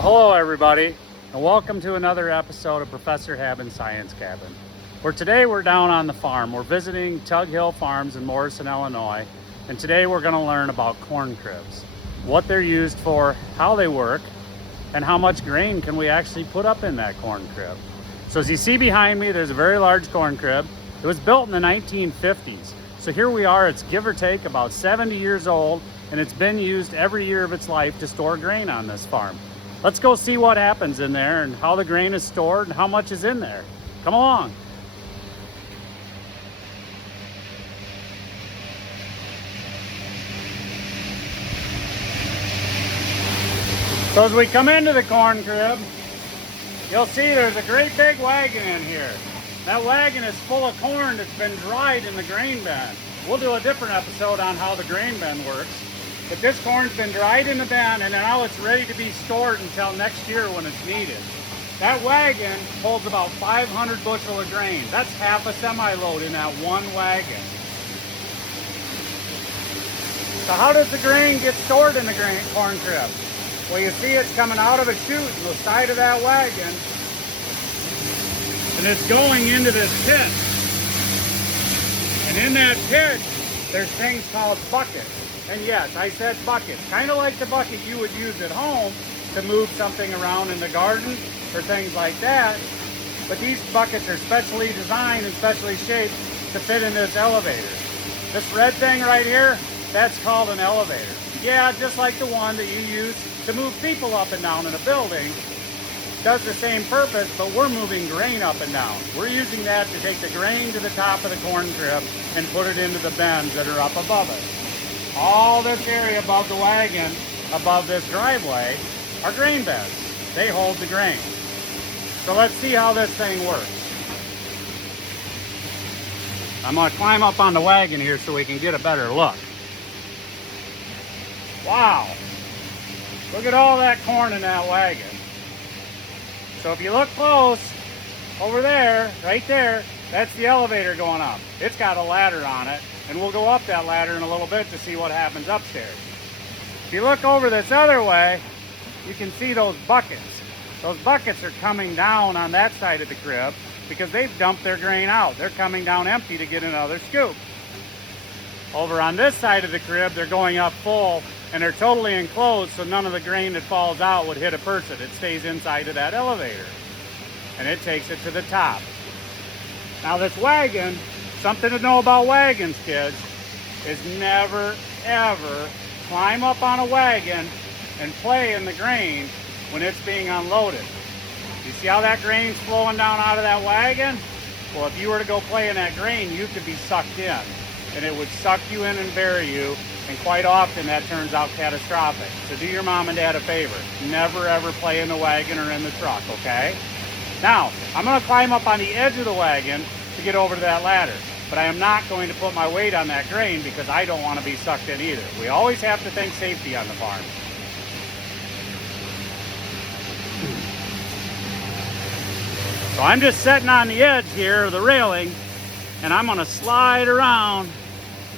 Hello everybody, and welcome to another episode of Professor Habben's Science Cabin. Where today we're down on the farm. We're visiting Tug Hill Farms in Morrison, Illinois, and today we're going to learn about corn cribs, what they're used for, how they work, and how much grain can we actually put up in that corn crib. So as you see behind me, there's a very large corn crib. It was built in the 1950s. So here we are, it's give or take about 70 years old, and it's been used every year of its life to store grain on this farm. Let's go see what happens in there and how the grain is stored and how much is in there. Come along. So as we come into the corn crib, you'll see there's a great big wagon in here. That wagon is full of corn that's been dried in the grain bin. We'll do a different episode on how the grain bin works. But this corn's been dried in the bin and now it's ready to be stored until next year when it's needed. That wagon holds about 500 bushel of grain. That's half a semi-load in that one wagon. So how does the grain get stored in the corn crib? Well, you see it's coming out of a chute on the side of that wagon, and it's going into this pit. And in that pit, there's things called buckets. And yes, I said buckets, kind of like the bucket you would use at home to move something around in the garden or things like that. But these buckets are specially designed and specially shaped to fit in this elevator. This red thing right here, that's called an elevator. Yeah, just like the one that you use to move people up and down in a building. Does the same purpose, but we're moving grain up and down. We're using that to take the grain to the top of the corn crib and put it into the bins that are up above it. All this area above the wagon, above this driveway, are grain beds. They hold the grain. So let's see how this thing works. I'm going to climb up on the wagon here so we can get a better look. Wow! Look at all that corn in that wagon. So if you look close, over there, right there, that's the elevator going up. It's got a ladder on it, and we'll go up that ladder in a little bit to see what happens upstairs. If you look over this other way, you can see those buckets. Those buckets are coming down on that side of the crib because they've dumped their grain out. They're coming down empty to get another scoop. Over on this side of the crib, they're going up full, and they're totally enclosed, so none of the grain that falls out would hit a person. It stays inside of that elevator, and it takes it to the top. Now this wagon, something to know about wagons, kids, is never, ever climb up on a wagon and play in the grain when it's being unloaded. You see how that grain's flowing down out of that wagon? Well, if you were to go play in that grain, you could be sucked in, and it would suck you in and bury you, and quite often that turns out catastrophic. So do your mom and dad a favor. Never ever play in the wagon or in the truck, okay? Now, I'm going to climb up on the edge of the wagon to get over to that ladder. But I am not going to put my weight on that grain because I don't want to be sucked in either. We always have to think safety on the farm. So I'm just sitting on the edge here of the railing, and I'm going to slide around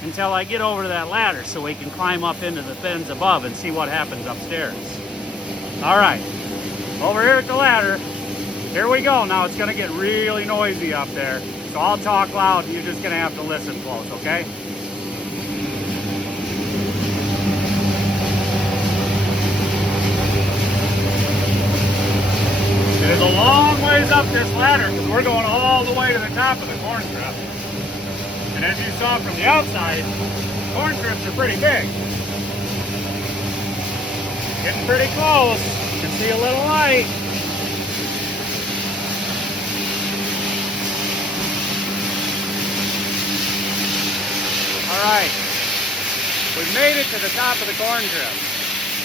until I get over to that ladder so we can climb up into the bins above and see what happens upstairs. All right, over here at the ladder, here we go. Now it's going to get really noisy up there, so I'll talk loud and you're just going to have to listen close, okay? It is a long ways up this ladder because we're going all the way to the top of the corn crib. And as you saw from the outside, corn cribs are pretty big. Getting pretty close. You can see a little light. All right, we've made it to the top of the corn crib.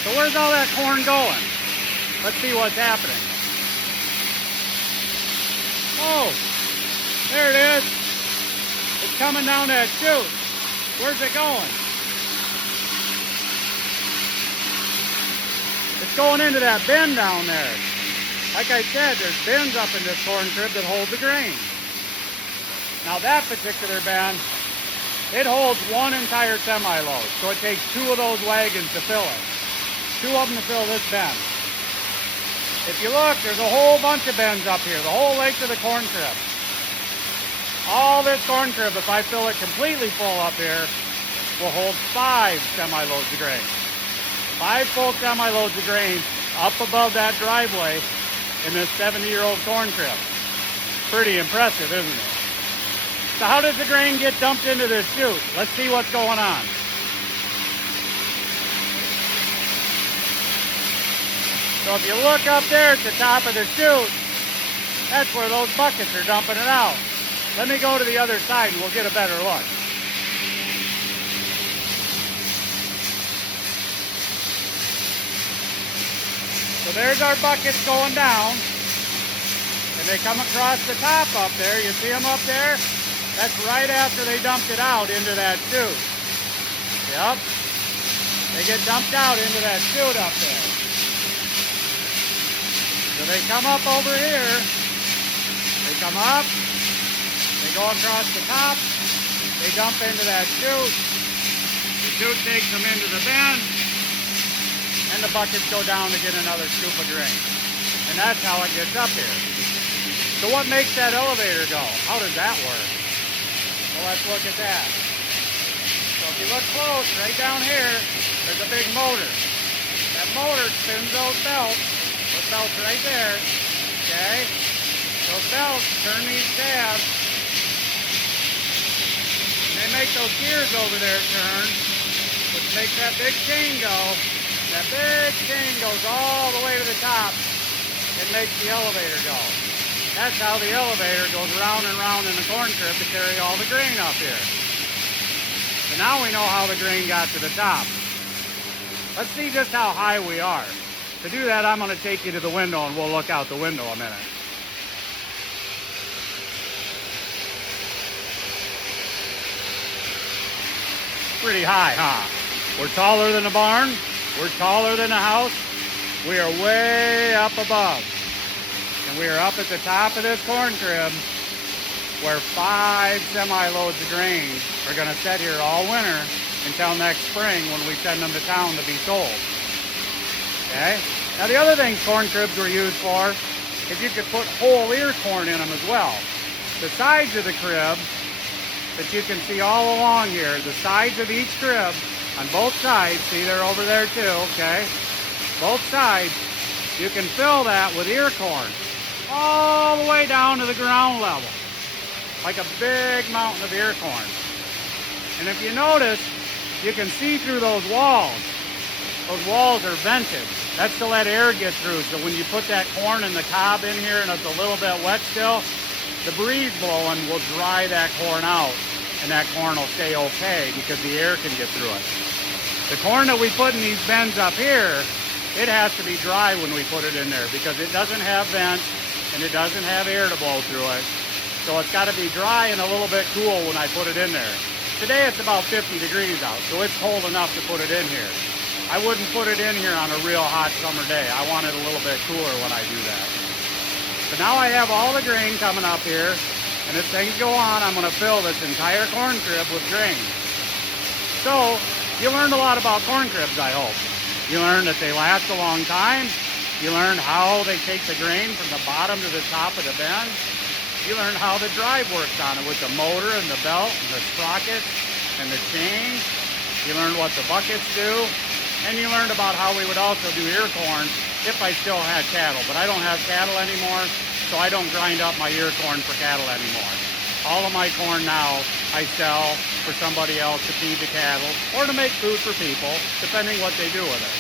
So where's all that corn going? Let's see what's happening. Oh, there it is. It's coming down that chute. Where's it going? It's going into that bin down there. Like I said, there's bins up in this corn crib that hold the grain. Now that particular bin, it holds one entire semi-load. So it takes two of those wagons to fill it. Two of them to fill this bin. If you look, there's a whole bunch of bends up here, the whole length of the corn crib. All this corn crib, if I fill it completely full up here, will hold 5 semi-loads of grain. 5 full semi-loads of grain up above that driveway in this 70-year-old corn crib. Pretty impressive, isn't it? So how does the grain get dumped into this chute? Let's see what's going on. So if you look up there at the top of the chute, that's where those buckets are dumping it out. Let me go to the other side and we'll get a better look. So there's our buckets going down. And they come across the top up there. You see them up there? That's right after they dumped it out into that chute. Yep. They get dumped out into that chute up there. So they come up over here. They come up. They go across the top. They dump into that chute. The chute takes them into the bin. And the buckets go down to get another scoop of grain. And that's how it gets up here. So what makes that elevator go? How does that work? Well, let's look at that. So if you look close, right down here, there's a big motor. That motor spins those belts. Those belts right there. Okay? Those belts turn these tabs. And they make those gears over there turn, which makes that big chain go. That big chain goes all the way to the top. It makes the elevator go. That's how the elevator goes round and round in the corn crib to carry all the grain up here. So now we know how the grain got to the top. Let's see just how high we are. To do that, I'm going to take you to the window and we'll look out the window a minute. Pretty high, huh? We're taller than the barn. We're taller than the house. We are way up above. And we are up at the top of this corn crib where 5 semi-loads of grain are going to sit here all winter until next spring when we send them to town to be sold. Okay? Now the other thing corn cribs were used for is you could put whole ear corn in them as well. The sides of the crib that you can see all along here, the sides of each crib on both sides, see they're over there too, okay? Both sides, you can fill that with ear corn all the way down to the ground level, like a big mountain of ear corn. And if you notice, you can see through those walls. Those walls are vented. That's to let air get through. So when you put that corn in the cob in here and it's a little bit wet still, the breeze blowing will dry that corn out and that corn will stay okay because the air can get through it. The corn that we put in these bins up here, it has to be dry when we put it in there because it doesn't have vents and it doesn't have air to blow through it. So it's got to be dry and a little bit cool when I put it in there. Today it's about 50 degrees out, so it's cold enough to put it in here. I wouldn't put it in here on a real hot summer day. I want it a little bit cooler when I do that. So now I have all the grain coming up here, and as things go on, I'm going to fill this entire corn crib with grain. So you learned a lot about corn cribs, I hope. You learned that they last a long time. You learned how they take the grain from the bottom to the top of the bin. You learned how the drive works on it with the motor and the belt and the sprocket and the chain. You learned what the buckets do. And you learned about how we would also do ear corn if I still had cattle. But I don't have cattle anymore, so I don't grind up my ear corn for cattle anymore. All of my corn now I sell for somebody else to feed the cattle or to make food for people, depending what they do with it.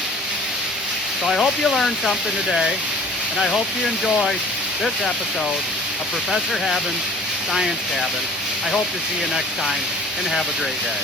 So I hope you learned something today, and I hope you enjoyed this episode of Professor Haben's Science Cabin. I hope to see you next time, and have a great day.